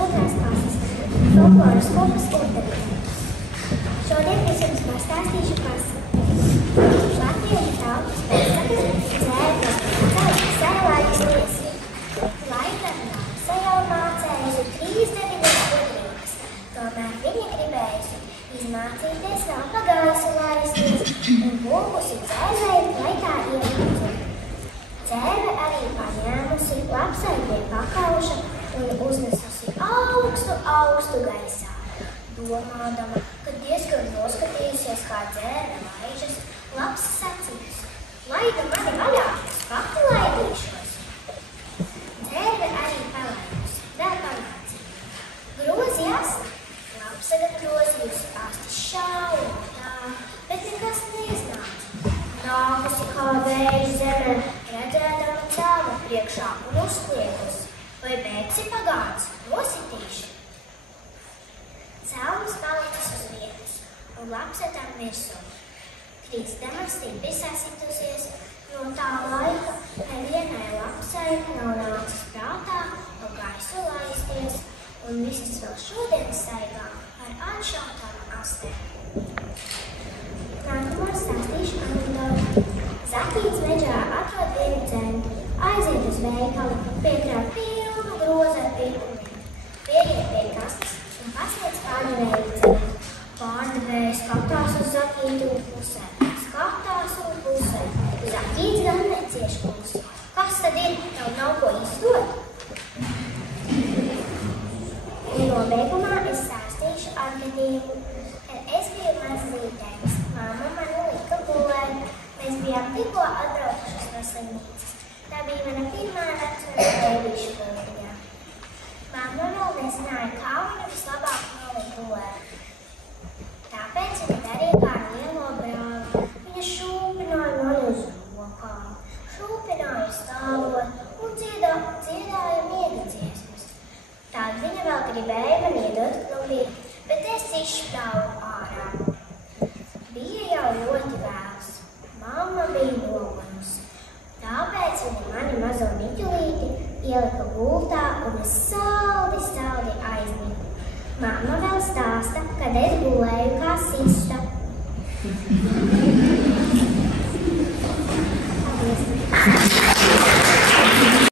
otrās klases folkloras kopas uzdevību. Šodien es jums pastāstīšu pasaku. Latviešu tautas pasaka Dzērves mācēja saralājas liesi. Laika lapsa jau mācējusi 3-9 gudrības, tomēr viņa gribējusi izmācīties vēl pa gaisu laisties un lūgusi dzērvei, lai tā iemācītu. Dzērve arī paņēmusi lapsai pie pakauša un uznesusi augstu gaisā, domādama, ka diezgan noskatījusies, kā dzērve laižas, lapsa sacījusi: "Laida mani vaļā, es pati laidīšos." Dzērve arī palaidusi, vēl pamācīja: "Grozi asti." Lapsa gan grozījusi asti šā un tā, bet nekas neiznāca. Nākusi kā vējš zemē, redzēdama cēlu priekšā un uzkliegusi: "Vai beigsi pagāns, nositīši?" Cēlums palicis uz vietas, un lapsa tam virsū. Kristama stipri sasitusies, no tā laika nevienai lapsai nav nācis prātā pa gaisu laisties, un visas vēl šodien staigā ar atšautām astēm. Nākamā stāstīšu anekdoti. Zaķīts mežā atrod vienu centu, aiziet uz veikalu, piekrāp pilnu grozu ar pirkumiem. Pieiet pie kastes un pasniedz pārdevēju cenu. Pārdevēja skatās uz Zaķītu un pusē. Zaķīts gan necieš klusi. "Kas tad ir? Tev nav ko izdot?" Un nobeigumā es stāstīšu atgadījumu. Kad es biju mazītēns, mamma mani lika gulēt. Mēs bijām tikko atbraukušas no slimnīcas. Tā bija mana pirmā vecuma bērīšu gultiņā. Mamma vēl nezināja, kā viņa vislabāk nolikt gulēt. Tāpēc viņa darīja kā lielo brāli. Viņa šūpināja mani uz rokām, šūpināja stāvot un dziedāja miega dziesmas. Tad viņa vēl gribēja man iedot klubīt, bet es izšļāvu ārā. Bija jau ļoti vēls. Mamma bija nogurusi. Tāpēc viņa mani mazo miķulīti ielika gultā un es saldi aizmigu. Mamma vēl stāsta, kad es gulēju kā sista.